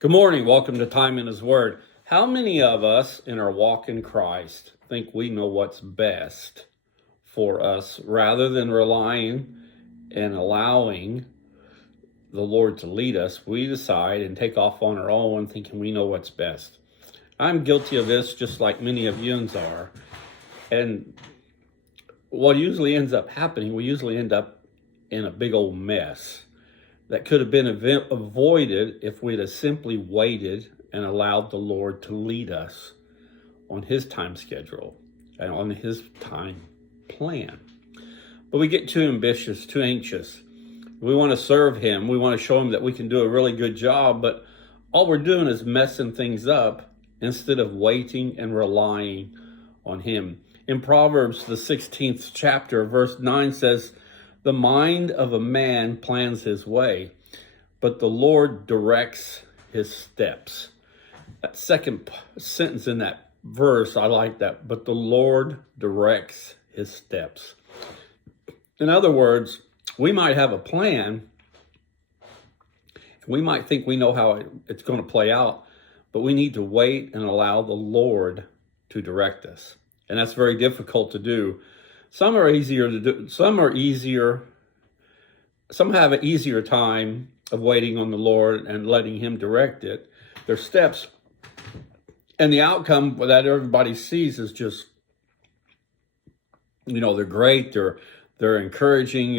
Good morning. Welcome to Time in His Word. How many of us in our walk in Christ think we know what's best for us rather than relying and allowing the Lord to lead us? We decide and take off on our own thinking we know what's best. I'm guilty of this just like many of yous are. And what usually ends up happening, we usually end up in a big old mess that could have been avoided if we'd have simply waited and allowed the Lord to lead us on His time schedule and on His time plan. But we get too ambitious, too anxious. We want to serve Him. We want to show Him that we can do a really good job, but all we're doing is messing things up instead of waiting and relying on Him. In Proverbs, the 16th chapter, verse 9 says, "The mind of a man plans his way, but the Lord directs his steps." That second sentence in that verse, I like that. But the Lord directs his steps. In other words, we might have a plan. We might think we know how it's going to play out, but we need to wait and allow the Lord to direct us. And that's very difficult to do. Some are easier to do. Some have an easier time of waiting on the Lord and letting Him direct it, their steps. And the outcome that everybody sees is just, they're great. They're encouraging.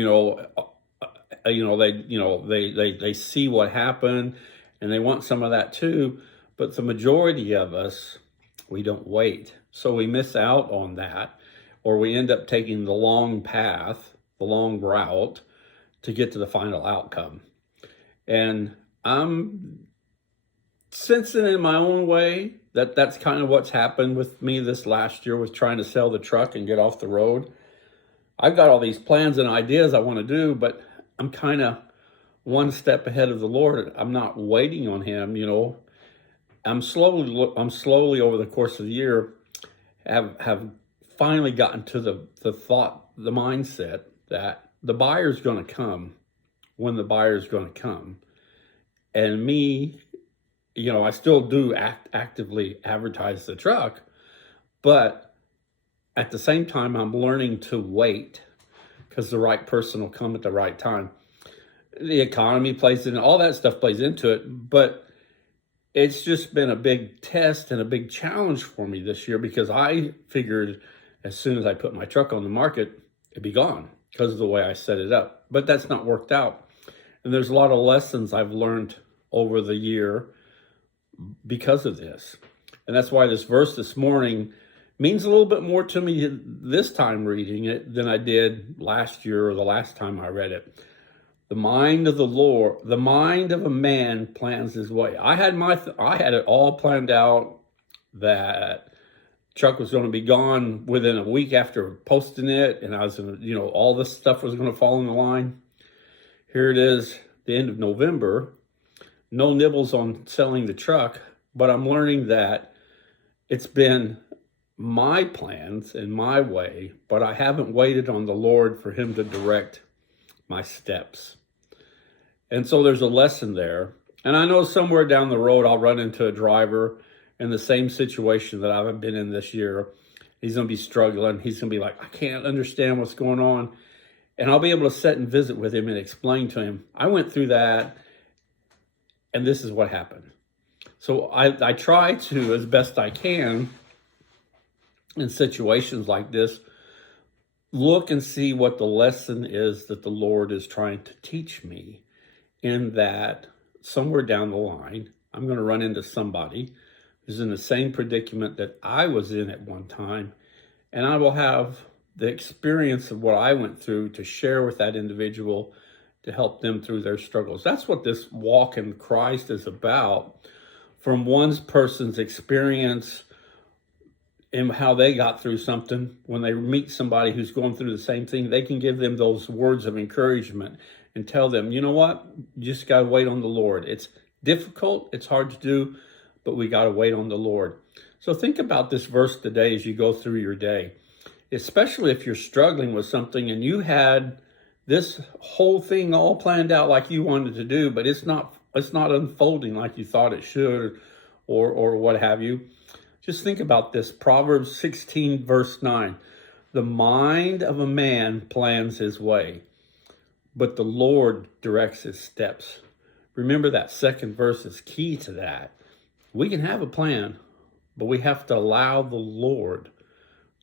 They see what happened, and they want some of that too. But the majority of us, we don't wait, so we miss out on that. Or we end up taking the long path, the long route to get to the final outcome. And I'm sensing in my own way that that's kind of what's happened with me this last year with trying to sell the truck and get off the road. I've got all these plans and ideas I want to do, but I'm kind of one step ahead of the Lord. I'm not waiting on Him, I'm slowly over the course of the year have finally gotten to the mindset that the buyer's going to come when the buyer's going to come. And me, I still do actively advertise the truck, but at the same time, I'm learning to wait because the right person will come at the right time. The economy plays in, all that stuff plays into it, but it's just been a big test and a big challenge for me this year because I figured as soon as I put my truck on the market, it'd be gone because of the way I set it up. But that's not worked out. And there's a lot of lessons I've learned over the year because of this. And that's why this verse this morning means a little bit more to me this time reading it than I did last year or the last time I read it. The mind of the Lord, the mind of a man plans his way. I had it all planned out that truck was going to be gone within a week after posting it, and I was going to, all this stuff was going to fall in the line. Here it is, the end of November. No nibbles on selling the truck, but I'm learning that it's been my plans and my way, but I haven't waited on the Lord for Him to direct my steps. And so there's a lesson there. And I know somewhere down the road, I'll run into a driver in the same situation that I've been in this year. He's going to be struggling. He's going to be like, I can't understand what's going on. And I'll be able to sit and visit with him and explain to him, I went through that, and this is what happened. So I try to, as best I can, in situations like this, look and see what the lesson is that the Lord is trying to teach me, in that somewhere down the line, I'm going to run into somebody who's in the same predicament that I was in at one time, and I will have the experience of what I went through to share with that individual to help them through their struggles. That's what this walk in Christ is about. From one person's experience and how they got through something, when they meet somebody who's going through the same thing, they can give them those words of encouragement and tell them, you know what, you just got to wait on the Lord. It's difficult, it's hard to do, but we got to wait on the Lord. So think about this verse today as you go through your day, especially if you're struggling with something and you had this whole thing all planned out like you wanted to do, but it's not it's not unfolding like you thought it should, or what have you. Just think about this. Proverbs 16, verse 9. The mind of a man plans his way, but the Lord directs his steps. Remember that second verse is key to that. We can have a plan, but we have to allow the Lord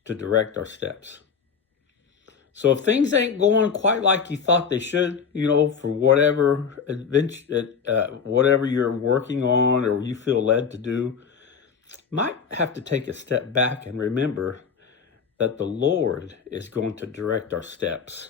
to direct our steps. So if things ain't going quite like you thought they should, for whatever adventure, whatever you're working on or you feel led to do, might have to take a step back and remember that the Lord is going to direct our steps.